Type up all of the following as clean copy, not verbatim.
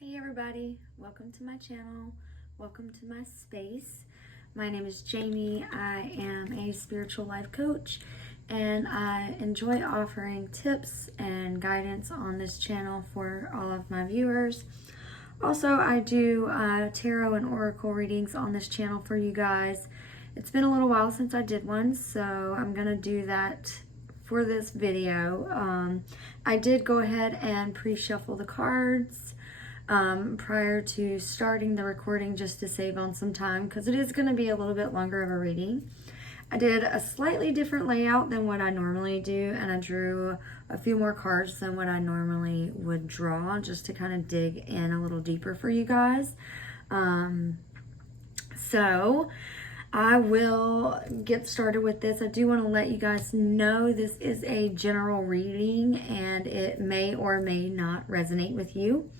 Hey everybody, welcome to my channel, welcome to my space. My name is Jamie. I am a spiritual life coach and I enjoy offering tips and guidance on this channel for all of my viewers. Also, I do tarot and oracle readings on this channel for you guys. It's been a little while since I did one, so I'm gonna do that for this video. I did go ahead and pre-shuffle the cards prior to starting the recording just to save on some time because it is going to be a little bit longer of a reading. I did a slightly different layout than what I normally do, and I drew a few more cards than what I normally would draw just to kind of dig in a little deeper for you guys. So I will get started with this. I do want to let you guys know this is a general reading and it may or may not resonate with you.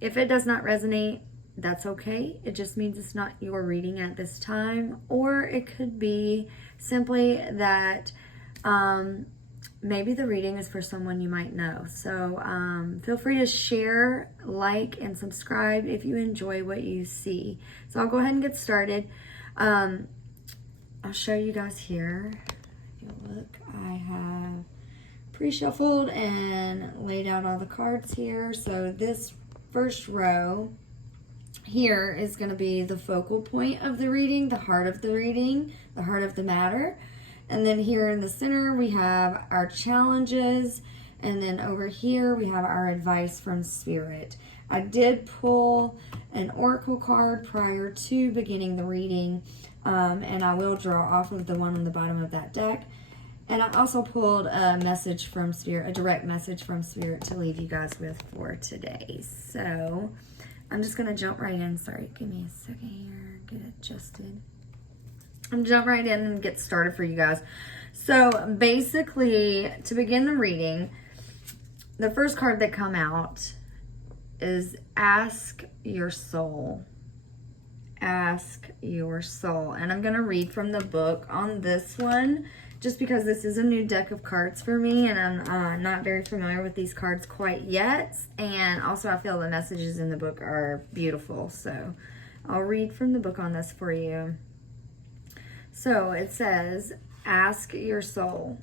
If it does not resonate, that's okay. It just means it's not your reading at this time. Or it could be simply that maybe the reading is for someone you might know. So feel free to share, like, and subscribe if you enjoy what you see. So I'll go ahead and get started. I'll show you guys here. If you look, I have pre-shuffled and laid out all the cards here. So this first row here is going to be the focal point of the reading, the heart of the reading, the heart of the matter. And then here in the center we have our challenges, and then over here we have our advice from Spirit. I did pull an oracle card prior to beginning the reading, and I will draw off of the one on the bottom of that deck. And I also pulled a message from Spirit, a direct message from Spirit to leave you guys with for today. So I'm just going to jump right in. Sorry, give me a second here. Get adjusted. I'm jump right in and get started for you guys. So basically, to begin the reading, the first card that come out is Ask Your Soul. Ask Your Soul. And I'm going to read from the book on this one, just because this is a new deck of cards for me and I'm not very familiar with these cards quite yet. And also I feel the messages in the book are beautiful. So I'll read from the book on this for you. So it says, Ask Your Soul.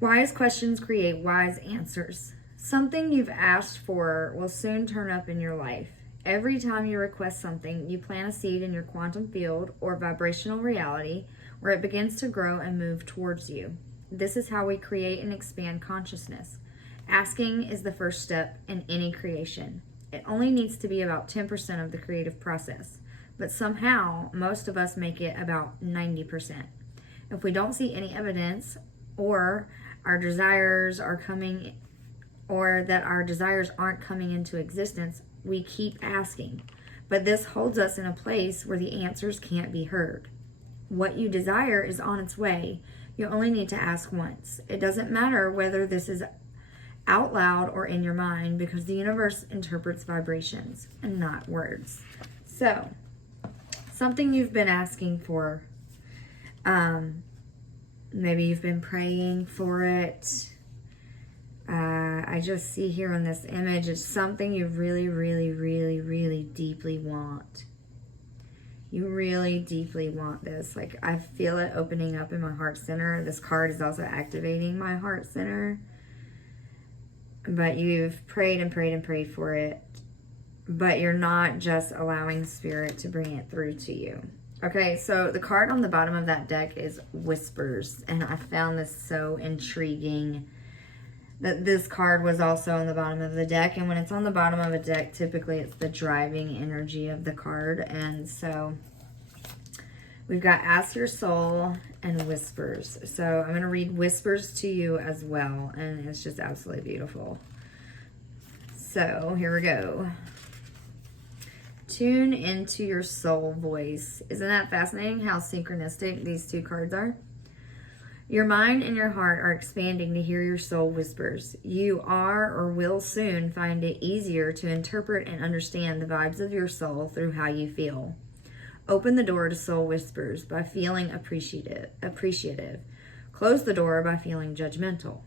Wise questions create wise answers. Something you've asked for will soon turn up in your life. Every time you request something, you plant a seed in your quantum field or vibrational reality where it begins to grow and move towards you. This is how we create and expand consciousness. Asking is the first step in any creation. It only needs to be about 10% of the creative process, but somehow most of us make it about 90%. If we don't see any evidence or our desires are coming, or that our desires aren't coming into existence, we keep asking, but this holds us in a place where the answers can't be heard. What you desire is on its way. You only need to ask once. It doesn't matter whether this is out loud or in your mind, because the universe interprets vibrations and not words. So, something you've been asking for. Maybe you've been praying for it. I just see here in this image, it's something you really, really, really, really deeply want. You really deeply want this. Like, I feel it opening up in my heart center. This card is also activating my heart center. But you've prayed and prayed and prayed for it. But you're not just allowing Spirit to bring it through to you. Okay, so the card on the bottom of that deck is Whispers. And I found this so intriguing that this card was also on the bottom of the deck. And when it's on the bottom of a deck, typically it's the driving energy of the card. And so we've got Ask Your Soul and Whispers. So I'm going to read Whispers to you as well. And it's just absolutely beautiful. So here we go. Tune into your soul voice. Isn't that fascinating how synchronistic these two cards are? Your mind and your heart are expanding to hear your soul whispers. You are or will soon find it easier to interpret and understand the vibes of your soul through how you feel. Open the door to soul whispers by feeling appreciative. Close the door by feeling judgmental.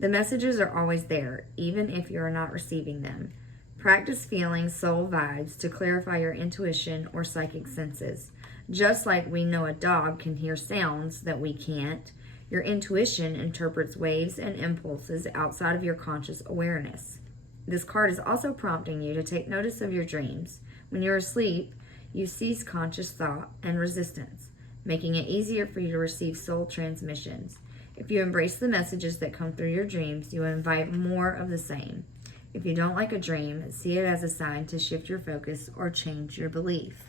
The messages are always there, even if you are not receiving them. Practice feeling soul vibes to clarify your intuition or psychic senses. Just like we know a dog can hear sounds that we can't, your intuition interprets waves and impulses outside of your conscious awareness. This card is also prompting you to take notice of your dreams. When you're asleep, you cease conscious thought and resistance, making it easier for you to receive soul transmissions. If you embrace the messages that come through your dreams, you invite more of the same. If you don't like a dream, see it as a sign to shift your focus or change your belief.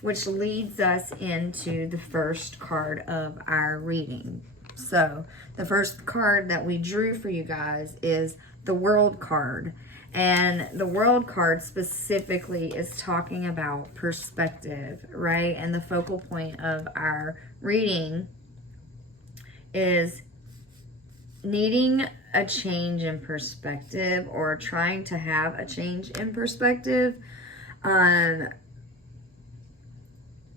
Which leads us into the first card of our reading. So, the first card that we drew for you guys is the World card. And the World card specifically is talking about perspective, right? And the focal point of our reading is needing a change in perspective, or trying to have a change in perspective.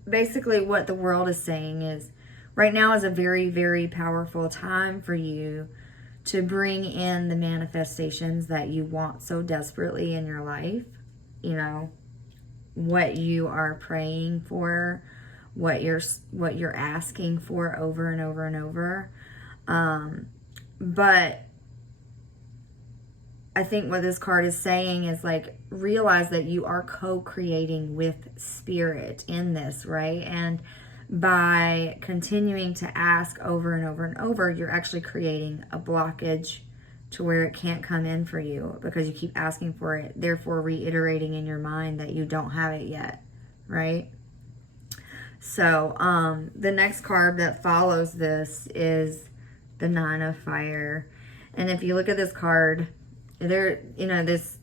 Basically what the world is saying is right now is a very, very powerful time for you to bring in the manifestations that you want so desperately in your life. You know, what you are praying for, what you're asking for over and over and over. But I think what this card is saying is like, realize that you are co-creating with spirit in this, right? And by continuing to ask over and over and over, you're actually creating a blockage to where it can't come in for you because you keep asking for it, therefore reiterating in your mind that you don't have it yet, right? So the next card that follows this is the Nine of Fire. And if you look at this card, there's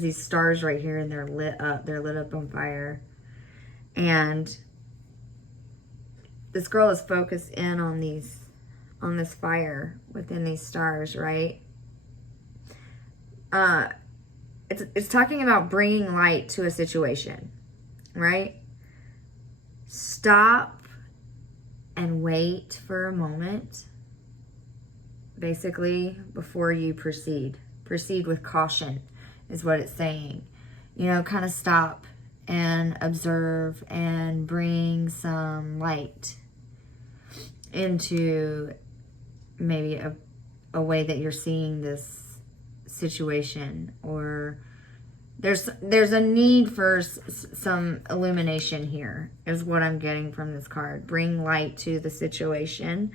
these stars right here, and they're lit up on fire. And this girl is focused in on this fire within these stars, right? It's talking about bringing light to a situation, right? Stop and wait for a moment, basically, before you proceed. Proceed with caution is what it's saying. You know, kind of stop and observe and bring some light into maybe a way that you're seeing this situation, or there's a need for some illumination here is what I'm getting from this card. Bring light to the situation.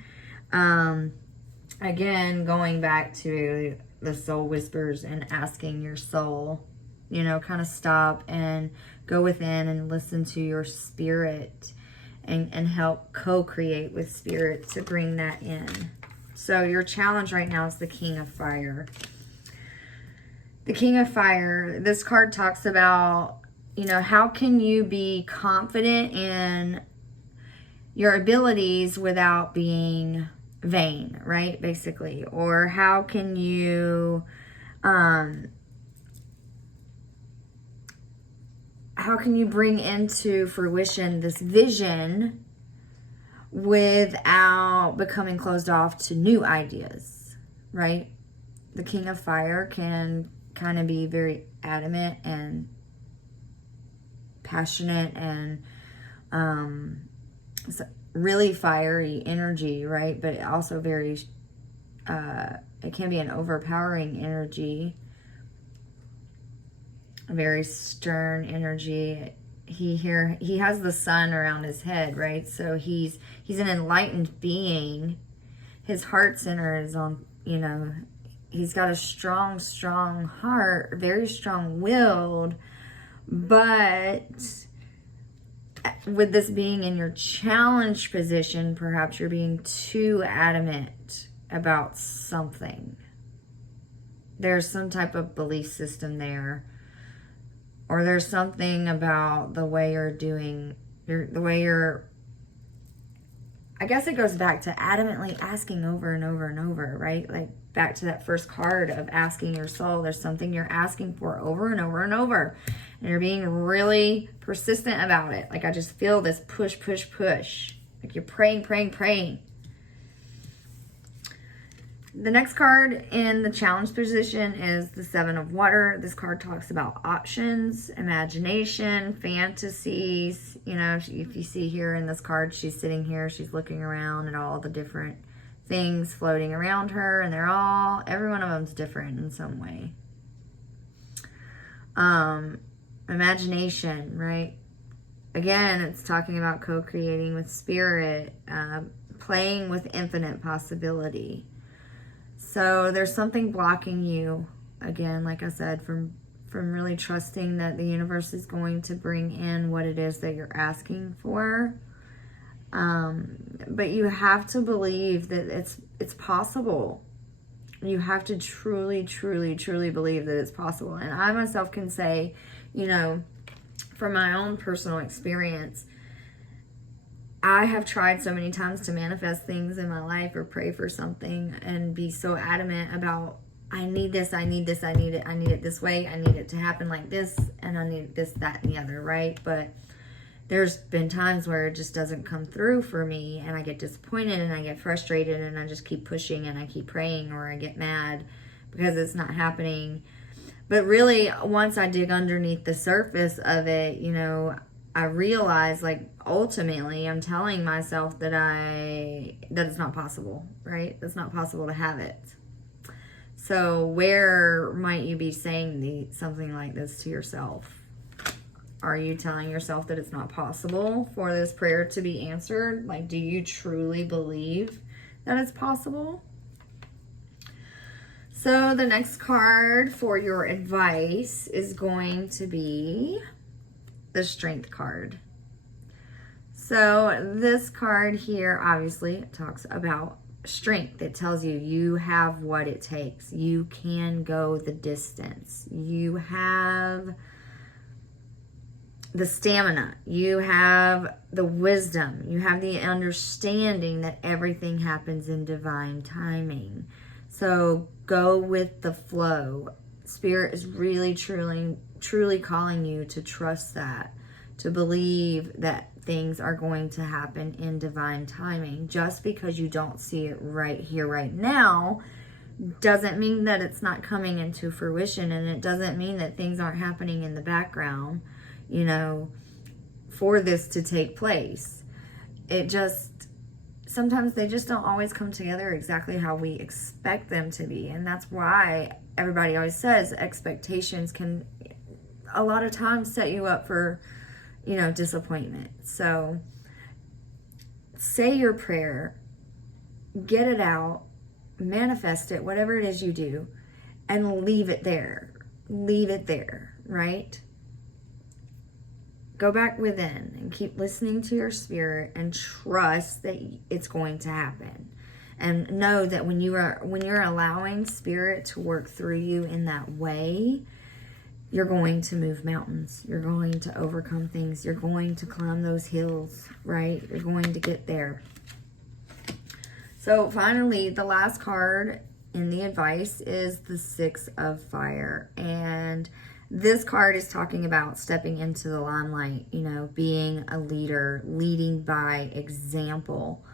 Again, going back to the soul whispers and asking your soul, you know, kind of stop and go within and listen to your spirit and help co-create with spirit to bring that in. So your challenge right now is the King of Fire. The King of Fire, this card talks about, you know, how can you be confident in your abilities without being vain, right? Basically. Or how can you bring into fruition this vision without becoming closed off to new ideas, right? The King of Fire can kind of be very adamant and passionate and really fiery energy, right? But also very, it can be an overpowering energy, a very stern energy. He has the sun around his head, right? So he's an enlightened being. His heart center is on, you know, he's got a strong, strong heart, very strong-willed, but with this being in your challenge position, perhaps you're being too adamant about something. There's some type of belief system there, or there's something about the way you're doing, I guess it goes back to adamantly asking over and over and over, right? Like back to that first card of asking your soul. There's something you're asking for over and over and over. And you're being really persistent about it. Like I just feel this push, push, push. Like you're praying, praying, praying. The next card in the challenge position is the Seven of Water. This card talks about options, imagination, fantasies. You know, if you see here in this card, she's sitting here, she's looking around at all the different things floating around her, and every one of them's different in some way. Imagination, right? Again, it's talking about co-creating with spirit, playing with infinite possibility. So there's something blocking you, again, like I said, from really trusting that the universe is going to bring in what it is that you're asking for. But you have to believe that it's possible. You have to truly, truly, truly believe that it's possible. And I myself can say, you know, from my own personal experience, I have tried so many times to manifest things in my life or pray for something and be so adamant about, I need this, I need this, I need it this way, I need it to happen like this, and I need this, that, and the other, right? But there's been times where it just doesn't come through for me, and I get disappointed and I get frustrated and I just keep pushing and I keep praying, or I get mad because it's not happening. But really, once I dig underneath the surface of it, you know, I realize, like, ultimately I'm telling myself that it's not possible, right? It's not possible to have it. So where might you be saying something like this to yourself? Are you telling yourself that it's not possible for this prayer to be answered? Like, do you truly believe that it's possible? So the next card for your advice is going to be the Strength card. So this card here obviously talks about strength. It tells you you have what it takes. You can go the distance. You have the stamina. You have the wisdom. You have the understanding that everything happens in divine timing. So go with the flow. Spirit is really, truly calling you to trust that, to believe that things are going to happen in divine timing. Just because you don't see it right here, right now, doesn't mean that it's not coming into fruition, and it doesn't mean that things aren't happening in the background, you know, for this to take place. It just, sometimes they just don't always come together exactly how we expect them to be. And that's why everybody always says expectations can a lot of times set you up for, you know, disappointment. So say your prayer, get it out, manifest it, whatever it is you do, and leave it there. Leave it there, right? Go back within and keep listening to your spirit and trust that it's going to happen. And know that when you're allowing spirit to work through you in that way, you're going to move mountains. You're going to overcome things. You're going to climb those hills, right? You're going to get there. So finally, the last card in the advice is the Six of Fire. And this card is talking about stepping into the limelight, you know, being a leader, leading by example,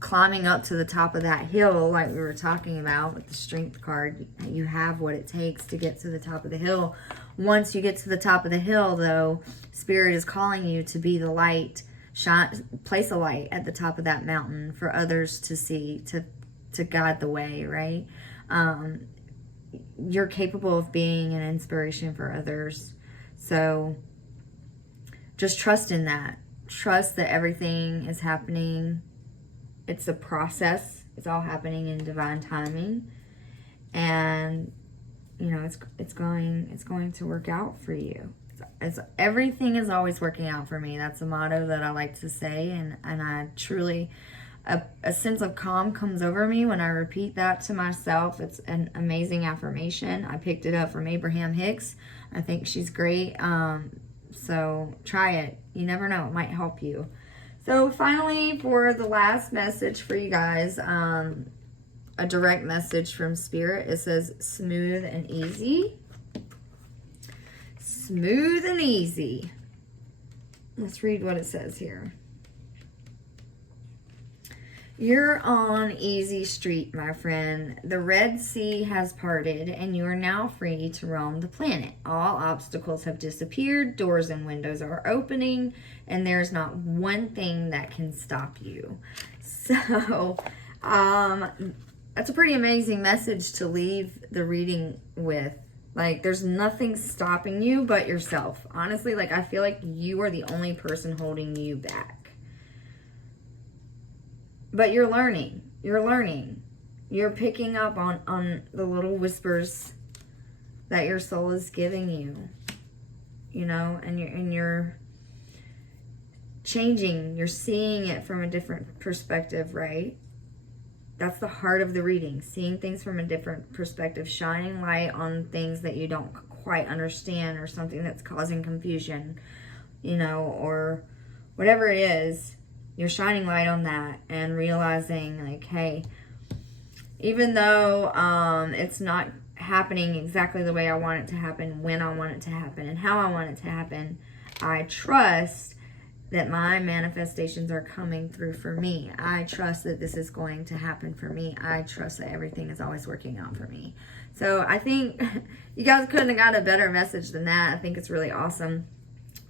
climbing up to the top of that hill like we were talking about with the Strength card. You have what it takes to get to the top of the hill. Once you get to the top of the hill, though, Spirit is calling you to be the light, shine, place a light at the top of that mountain for others to see, to guide the way, right? You're capable of being an inspiration for others. So just trust in that. Trust that everything is happening. It's a process. It's all happening in divine timing. And, you know, it's going to work out for you. Everything is always working out for me. That's a motto that I like to say. And I truly, a sense of calm comes over me when I repeat that to myself. It's an amazing affirmation. I picked it up from Abraham Hicks. I think she's great. So try it. You never know. It might help you. So finally, for the last message for you guys, a direct message from Spirit. It says smooth and easy. Smooth and easy. Let's read what it says here. You're on easy street, my friend. The Red Sea has parted, and you are now free to roam the planet. All obstacles have disappeared, doors and windows are opening, and there's not one thing that can stop you. So, that's a pretty amazing message to leave the reading with. Like, there's nothing stopping you but yourself. Honestly, like, I feel like you are the only person holding you back. But you're learning. You're learning. You're picking up on the little whispers that your soul is giving you. You know, and you're changing. You're seeing it from a different perspective, right? That's the heart of the reading. Seeing things from a different perspective. Shining light on things that you don't quite understand, or something that's causing confusion, you know, or whatever it is. You're shining light on that and realizing, like, hey, even though it's not happening exactly the way I want it to happen, when I want it to happen, and how I want it to happen, I trust that my manifestations are coming through for me. I trust that this is going to happen for me. I trust that everything is always working out for me. So I think you guys couldn't have got a better message than that. I think it's really awesome.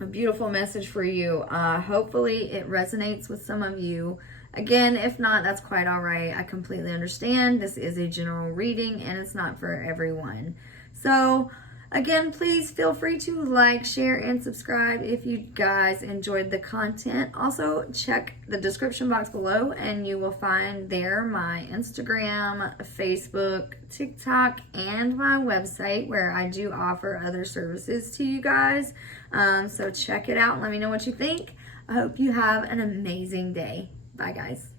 A beautiful message for you. Hopefully it resonates with some of you. Again, if not, that's quite all right. I completely understand. This is a general reading and it's not for everyone. So again, please feel free to like, share, and subscribe if you guys enjoyed the content. Also, check the description box below and you will find there my Instagram, Facebook, TikTok, and my website where I do offer other services to you guys. So check it out and let me know what you think. I hope you have an amazing day. Bye, guys.